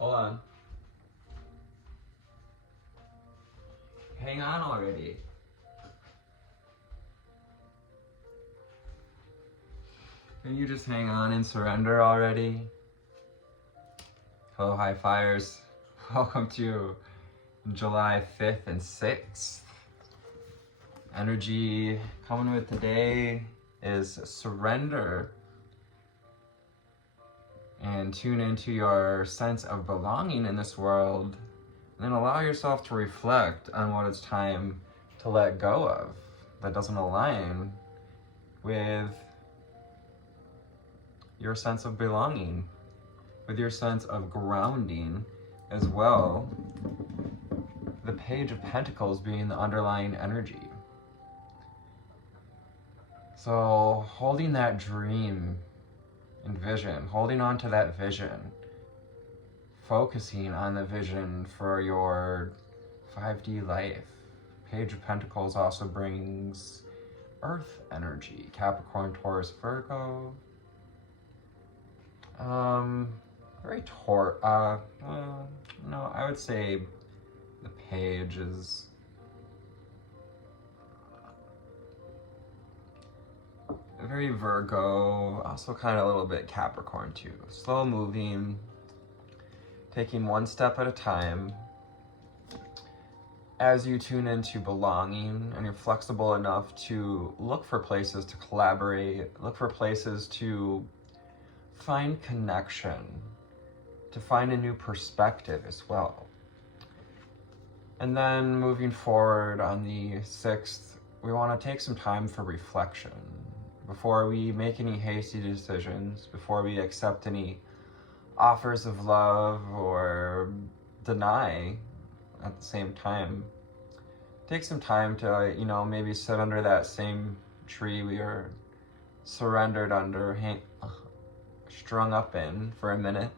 Hold on. Hang on already. Can you just hang on and surrender already? Hello, high flyers. Welcome to July 5th and 6th. Energy coming with today is surrender. And tune into your sense of belonging in this world. And then allow yourself to reflect on what it's time to let go of that doesn't align with your sense of belonging, with your sense of grounding as well. The Page of Pentacles being the underlying energy. So holding that dream and vision, holding on to that vision, focusing on the vision for your 5D life. Page of Pentacles also brings Earth energy, Capricorn, Taurus, Virgo. Very no, I would say the page is very Virgo, also kind of a little bit Capricorn too. Slow moving, taking one step at a time. As you tune into belonging and you're flexible enough to look for places to collaborate, look for places to find connection, to find a new perspective as well. And then moving forward on the 6th, we want to take some time for reflection before we make any hasty decisions, before we accept any offers of love or deny at the same time. Take some time to, maybe sit under that same tree we are surrendered under, strung up in for a minute.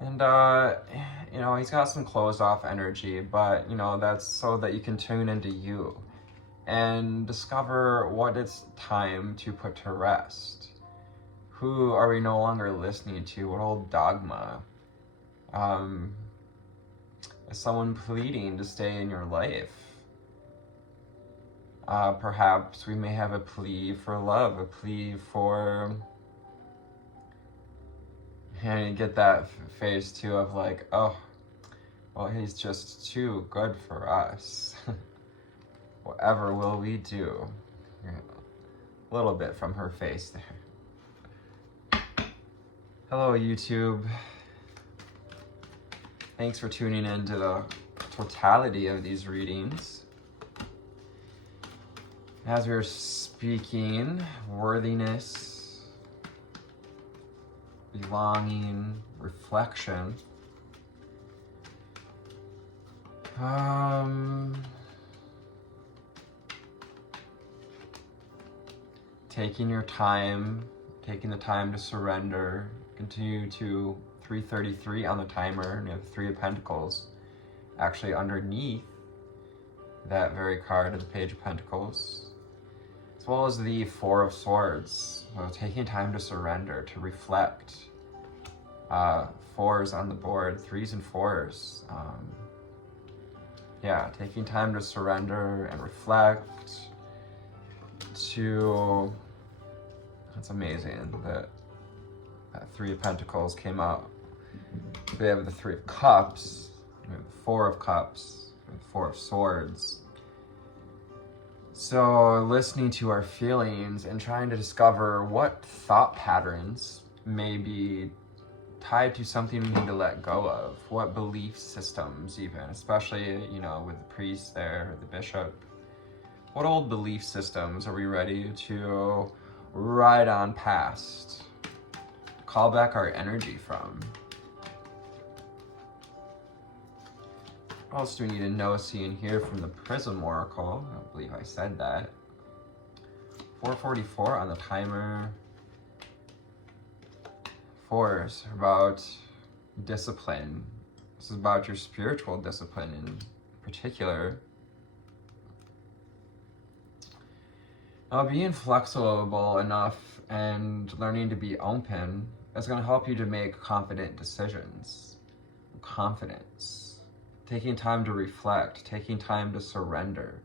And, he's got some closed off energy, but, that's so that you can tune into you and discover what it's time to put to rest. Who are we no longer listening to? What old dogma? Is someone pleading to stay in your life? Perhaps we may have a plea for love, a plea for... And you get that phase too of like, oh, well, he's just too good for us. Whatever will we do? A little bit from her face there. Hello, YouTube. Thanks for tuning in to the totality of these readings. As we were speaking, worthiness, belonging, reflection. Taking your time, taking the time to surrender. Continue to 333 on the timer, and you have 3 of Pentacles. Actually underneath that very card of the Page of Pentacles, as well as the 4 of Swords. So taking time to surrender, to reflect. 4s on the board, 3s and 4s. Taking time to surrender and reflect. That's amazing that 3 of Pentacles came out. We have the 3 of Cups, we have the 4 of Cups, we have the 4 of Swords. So listening to our feelings and trying to discover what thought patterns may be tied to something we need to let go of, what belief systems even, especially, with the priest there, the bishop. What old belief systems are we ready to ride on past? Call back our energy from? What else do we need to know, see, and hear from the Prism Oracle? I don't believe I said that. 444 on the timer. 4s are about discipline. This is about your spiritual discipline in particular. Being flexible enough and learning to be open is going to help you to make confident decisions. Confidence. Taking time to reflect, taking time to surrender.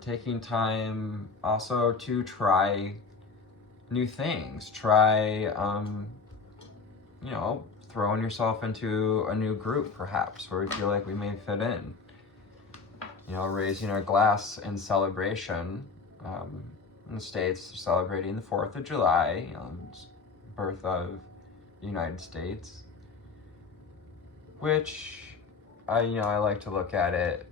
Taking time also to try new things. Try, throwing yourself into a new group, perhaps, where we feel like we may fit in. Raising our glass in celebration. In the States, celebrating the 4th of July, birth of the United States, which, I like to look at it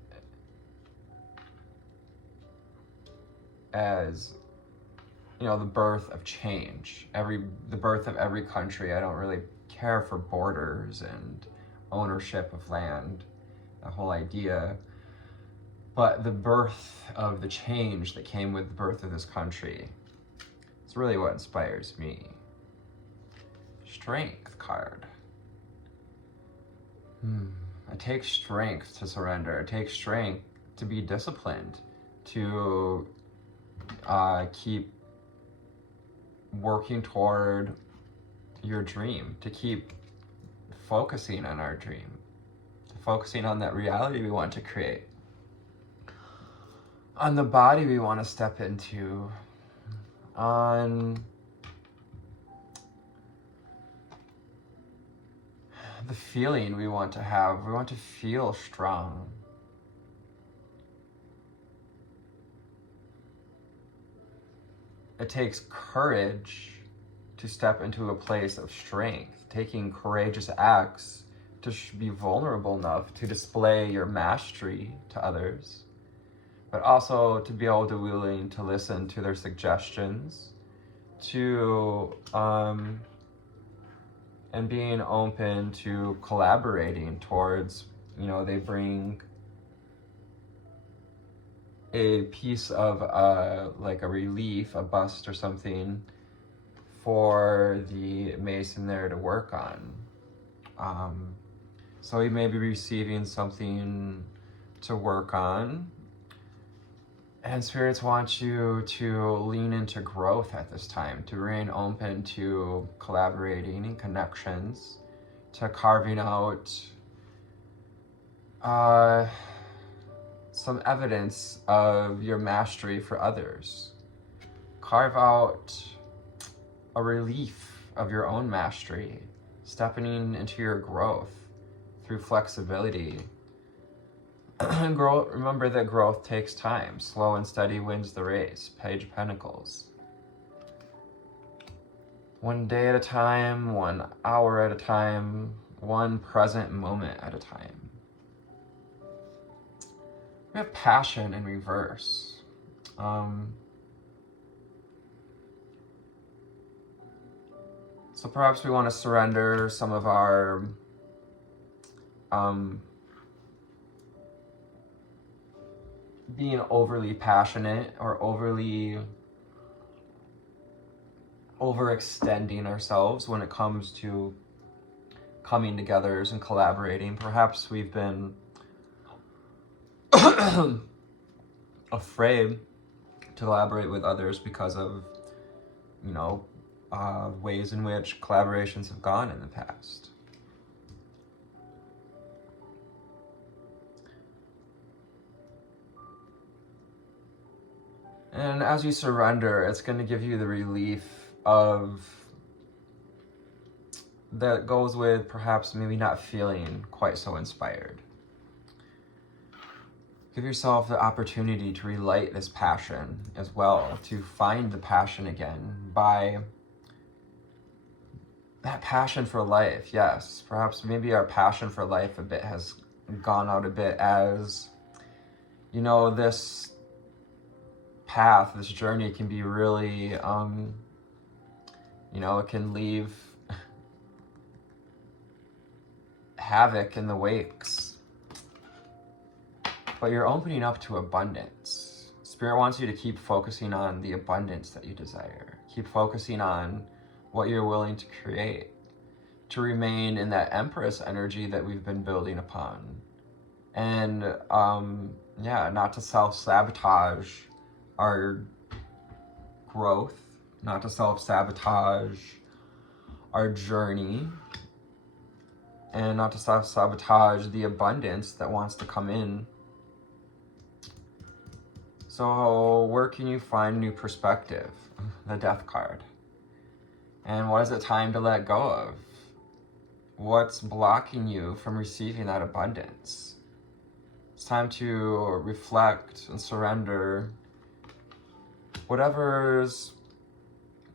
as, the birth of change, the birth of every country. I don't really care for borders and ownership of land, the whole idea, but the birth of the change that came with the birth of this country. It's really what inspires me. Strength card. It takes strength to surrender. It takes strength to be disciplined, to keep working toward your dream, to keep focusing on our dream, focusing on that reality we want to create, on the body we want to step into, on the feeling we want to have. We want to feel strong. It takes courage to step into a place of strength, taking courageous acts to be vulnerable enough to display your mastery to others, but also to be able to willing to listen to their suggestions, to and being open to collaborating towards, they bring a piece of like a relief, a bust or something for the mason there to work on. So you may be receiving something to work on, and spirits want you to lean into growth at this time, to remain open to collaborating and connections, to carving out some evidence of your mastery for others. Carve out a relief of your own mastery, stepping into your growth through flexibility. Remember that growth takes time. Slow and steady wins the race. Page of Pentacles. One day at a time, 1 hour at a time, one present moment at a time. We have passion in reverse. So perhaps we want to surrender some of our being overly passionate or overextending ourselves when it comes to coming together and collaborating. Perhaps we've been afraid to collaborate with others because of, ways in which collaborations have gone in the past. And as you surrender, it's going to give you the relief that goes with perhaps maybe not feeling quite so inspired. Give yourself the opportunity to relight this passion as well, to find the passion again by that passion for life. Yes, perhaps maybe our passion for life has gone out a bit as, this path, this journey can be really, it can leave havoc in the wakes. But you're opening up to abundance. Spirit wants you to keep focusing on the abundance that you desire. Keep focusing on what you're willing to create, to remain in that Empress energy that we've been building upon. And not to self-sabotage our growth, not to self-sabotage our journey, and not to self-sabotage the abundance that wants to come in. So where can you find new perspective? The Death card. And what is it time to let go of? What's blocking you from receiving that abundance? It's time to reflect and surrender whatever's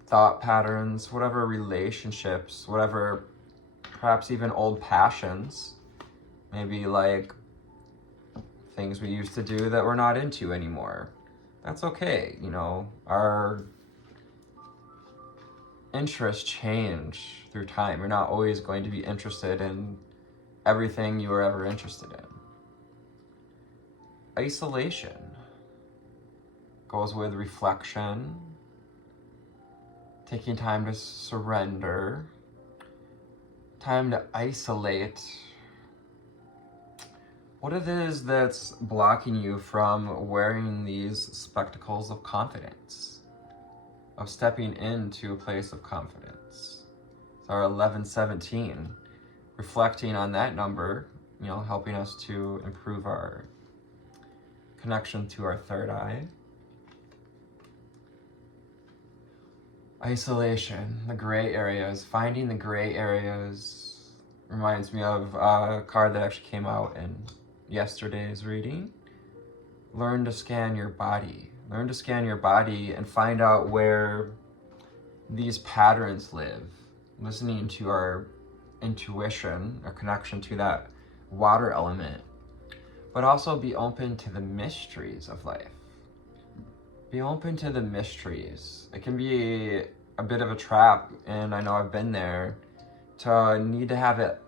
thought patterns, whatever relationships, whatever perhaps even old passions, maybe like things we used to do that we're not into anymore. That's okay, you know, our interests change through time. You're not always going to be interested in everything you were ever interested in. Isolation goes with reflection, taking time to surrender, time to isolate what it is that's blocking you from wearing these spectacles of confidence, of stepping into a place of confidence. It's our 1117, reflecting on that number, you know, helping us to improve our connection to our third eye. Isolation, the gray areas, finding the gray areas reminds me of a card that actually came out in yesterday's reading. Learn to scan your body. Learn to scan your body and find out where these patterns live. Listening to our intuition, our connection to that water element, but also be open to the mysteries of life. Be open to the mysteries. It can be a bit of a trap, and I know I've been there, to need to have it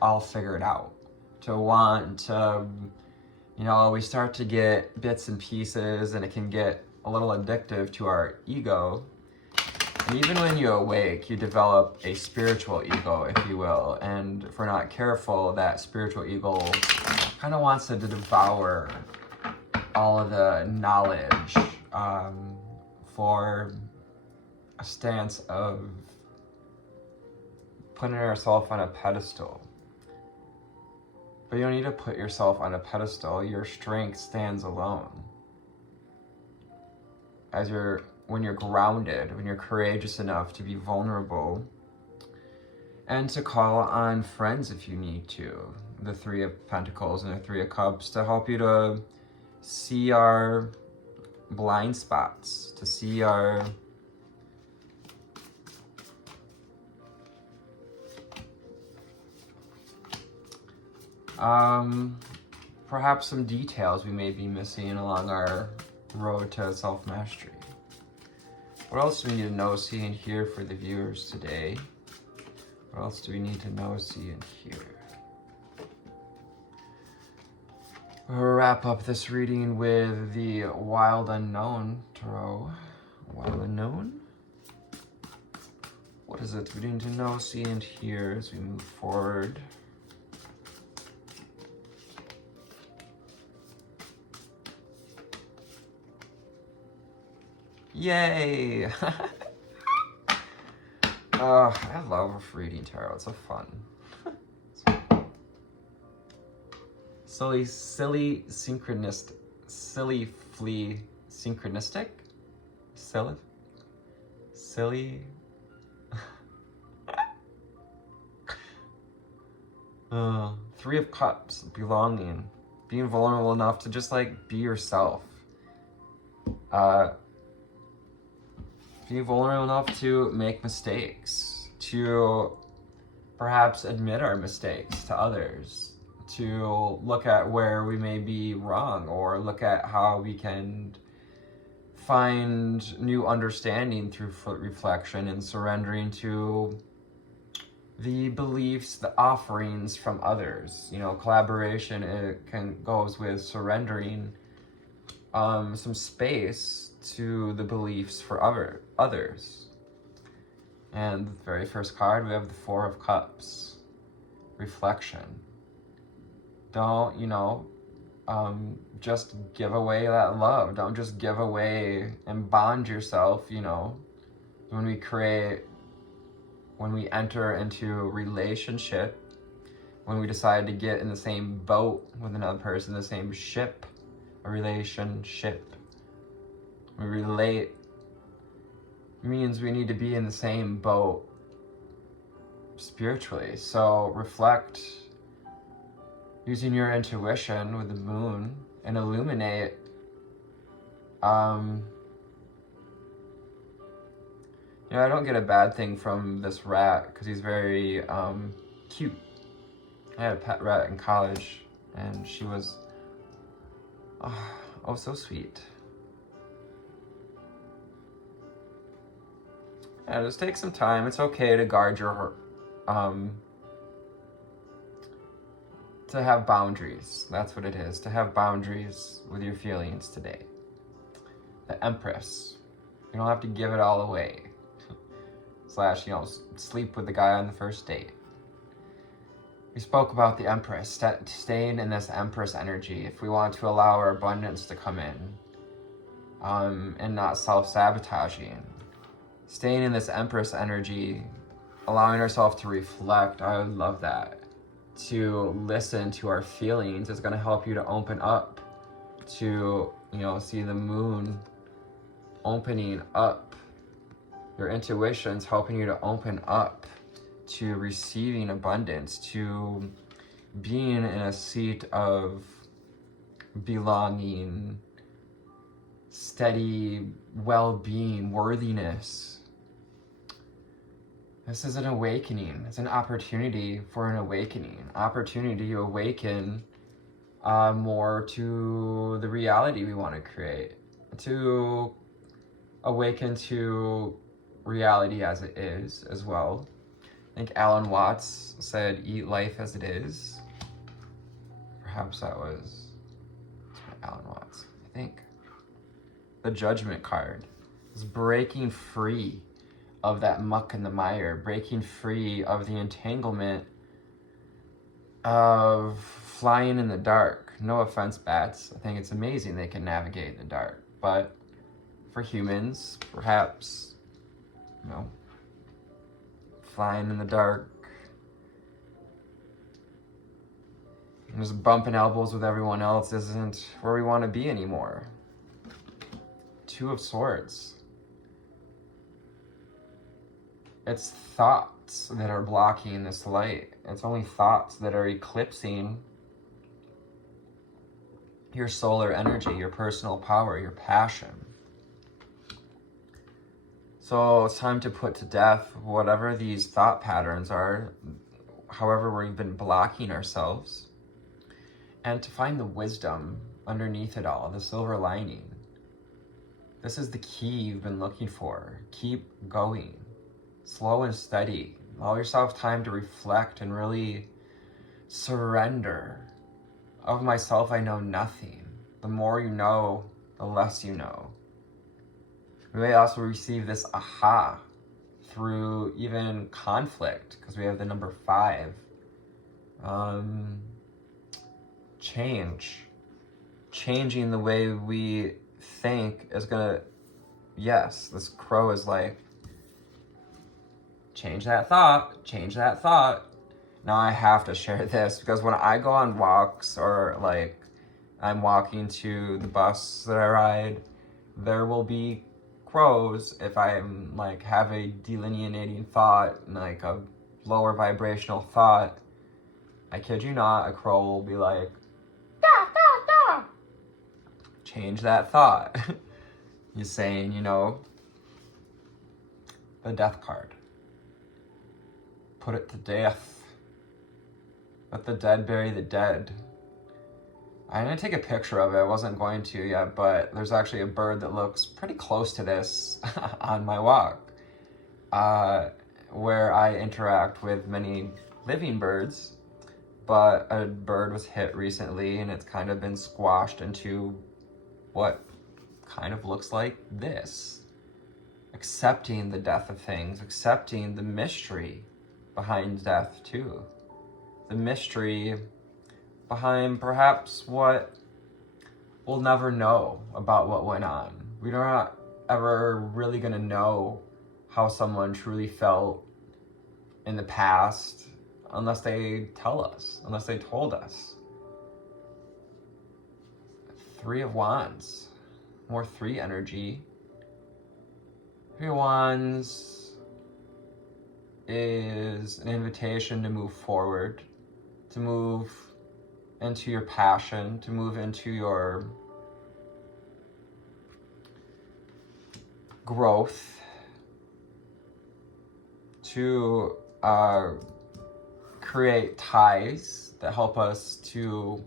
all figured out. To want to, you know, we start to get bits and pieces, and it can get a little addictive to our ego. And even when you awake, you develop a spiritual ego, if you will. And if we're not careful, that spiritual ego kind of wants to devour all of the knowledge for a stance of putting ourselves on a pedestal. But you don't need to put yourself on a pedestal. Your strength stands alone. When you're grounded, when you're courageous enough to be vulnerable and to call on friends if you need to. The Three of Pentacles and the Three of Cups to help you to see our blind spots, to see our perhaps some details we may be missing along our road to self-mastery. What else do we need to know, see, and hear for the viewers today? What else do we need to know, see, and hear? We'll wrap up this reading with the Wild Unknown Tarot. Wild Unknown? What is it we need to know, see, and hear as we move forward? Yay! I love reading tarot. It's so fun. Silly synchronistic. Silly. Three of Cups, belonging, being vulnerable enough to just like be yourself. Be vulnerable enough to make mistakes, to perhaps admit our mistakes to others, to look at where we may be wrong, or look at how we can find new understanding through reflection and surrendering to the beliefs, the offerings from others. You know, collaboration, goes with surrendering some space to the beliefs for others. And the very first card, we have the Four of Cups. Reflection. Don't, just give away that love. Don't just give away and bond yourself, you know. When we enter into a relationship, when we decide to get in the same boat with another person, the same ship, a relationship, we relate, means we need to be in the same boat spiritually. So reflect using your intuition with the moon and illuminate you know, I don't get a bad thing from this rat because he's very cute. I had a pet rat in college and she was oh so sweet. Yeah, just take some time. It's okay to guard your to have boundaries. That's what it is, to have boundaries with your feelings today. The Empress. You don't have to give it all away. Slash, you know, sleep with the guy on the first date. We spoke about the Empress, staying in this Empress energy if we want to allow our abundance to come in, and not self-sabotaging. Staying in this Empress energy, allowing ourselves to reflect. I would love that. To listen to our feelings is going to help you to open up to, you know, see the moon opening up. Your intuition's helping you to open up to receiving abundance, to being in a seat of belonging, steady well-being, worthiness. This is an awakening. It's an opportunity for an awakening. Opportunity to awaken more to the reality we want to create. To awaken to reality as it is as well. I think Alan Watts said, eat life as it is. Perhaps that was Alan Watts, I think. The Judgment card is breaking free of that muck and the mire, breaking free of the entanglement of flying in the dark. No offense, bats. I think it's amazing they can navigate in the dark. But for humans, perhaps, you know, flying in the dark, and just bumping elbows with everyone else isn't where we want to be anymore. Two of Swords. It's thoughts that are blocking this light. It's only thoughts that are eclipsing your solar energy, your personal power, your passion. So it's time to put to death whatever these thought patterns are, however we've been blocking ourselves, and to find the wisdom underneath it all, the silver lining. This is the key you've been looking for. Keep going, slow and steady. Allow yourself time to reflect and really surrender. Of myself, I know nothing. The more you know, the less you know. We may also receive this aha through even conflict, because we have the number 5. Changing the way we think is gonna, yes, this crow is like, change that thought. Now I have to share this, because when I go on walks, or like I'm walking to the bus that I ride, there will be crows. If I'm like have a delineating thought, like a lower vibrational thought, I kid you not, a crow will be like, da, da, da. Change that thought. He's saying, you know, the death card. Put it to death. Let the dead bury the dead. I'm gonna take a picture of it. I wasn't going to yet, but there's actually a bird that looks pretty close to this on my walk, where I interact with many living birds, but a bird was hit recently and it's kind of been squashed into what kind of looks like this. Accepting the death of things, accepting the mystery behind death too. The mystery behind perhaps what we'll never know about what went on. We're not ever really gonna know how someone truly felt in the past unless they tell us, unless they told us. Three of Wands, more 3 energy. 3 of Wands is an invitation to move forward, to move into your passion, to move into your growth, to create ties that help us to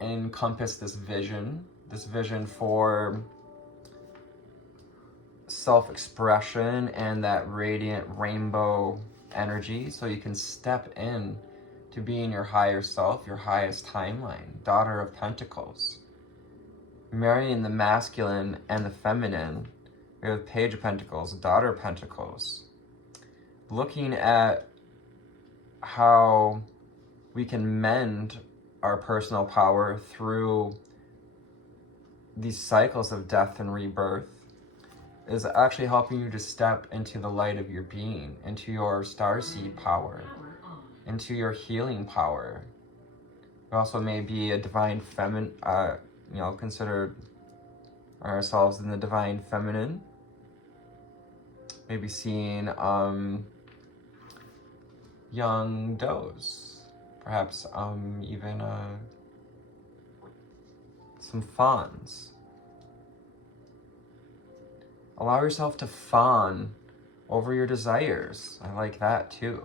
encompass this vision for self-expression and that radiant rainbow energy, so you can step in to being your higher self, your highest timeline. Daughter of Pentacles, marrying the masculine and the feminine. We have Page of Pentacles, Daughter of Pentacles, looking at how we can mend our personal power through these cycles of death and rebirth, is actually helping you to step into the light of your being, into your starseed power, into your healing power. We also may be a divine feminine, consider ourselves in the divine feminine. Maybe seeing young does, perhaps even some fawns. Allow yourself to fawn over your desires. I like that too.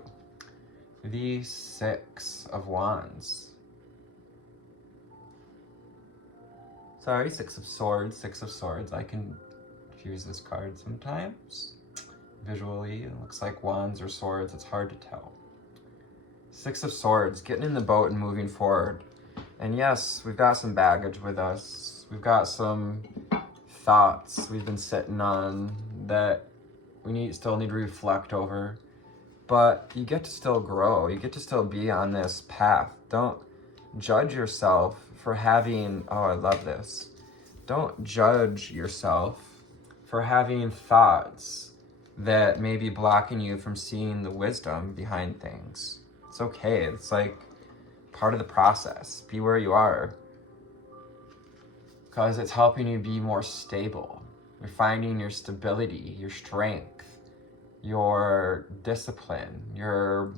The 6 of Wands. Sorry, 6 of Swords, 6 of Swords. I can confuse this card sometimes. Visually, it looks like wands or swords. It's hard to tell. 6 of Swords, getting in the boat and moving forward. And yes, we've got some baggage with us. We've got some thoughts we've been sitting on that we still need to reflect over. But you get to still grow. You get to still be on this path. Don't judge yourself for having, oh, I love this. Don't judge yourself for having thoughts that may be blocking you from seeing the wisdom behind things. It's okay. It's like part of the process. Be where you are, because it's helping you be more stable. You're finding your stability, your strength, your discipline, your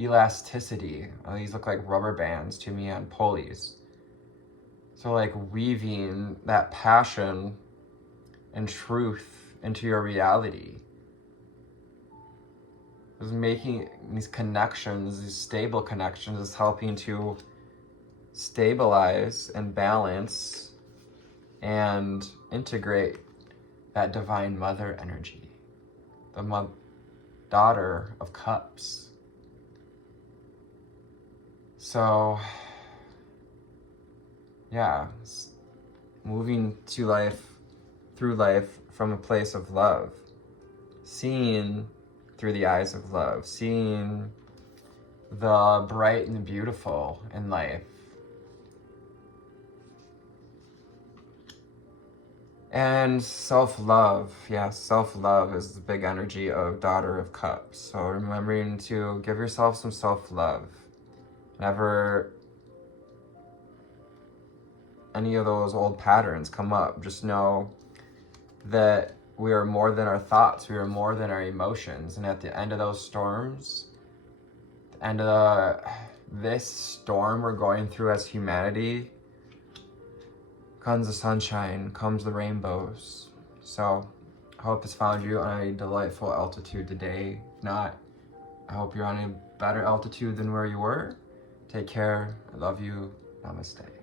elasticity. Oh, these look like rubber bands to me on pulleys. So like weaving that passion and truth into your reality. Is making these connections, these stable connections, is helping to stabilize and balance and integrate that divine mother energy, the daughter of cups. So yeah, moving to life, through life from a place of love, seeing through the eyes of love, seeing the bright and the beautiful in life. And self-love, yes, self-love is the big energy of Daughter of Cups. So remembering to give yourself some self-love. Whenever any of those old patterns come up, just know that we are more than our thoughts, we are more than our emotions. And at the end of those storms, the end of this storm we're going through as humanity, comes the sunshine, comes the rainbows. So I hope this found you on a delightful altitude today. If not, I hope you're on a better altitude than where you were. Take care. I love you. Namaste.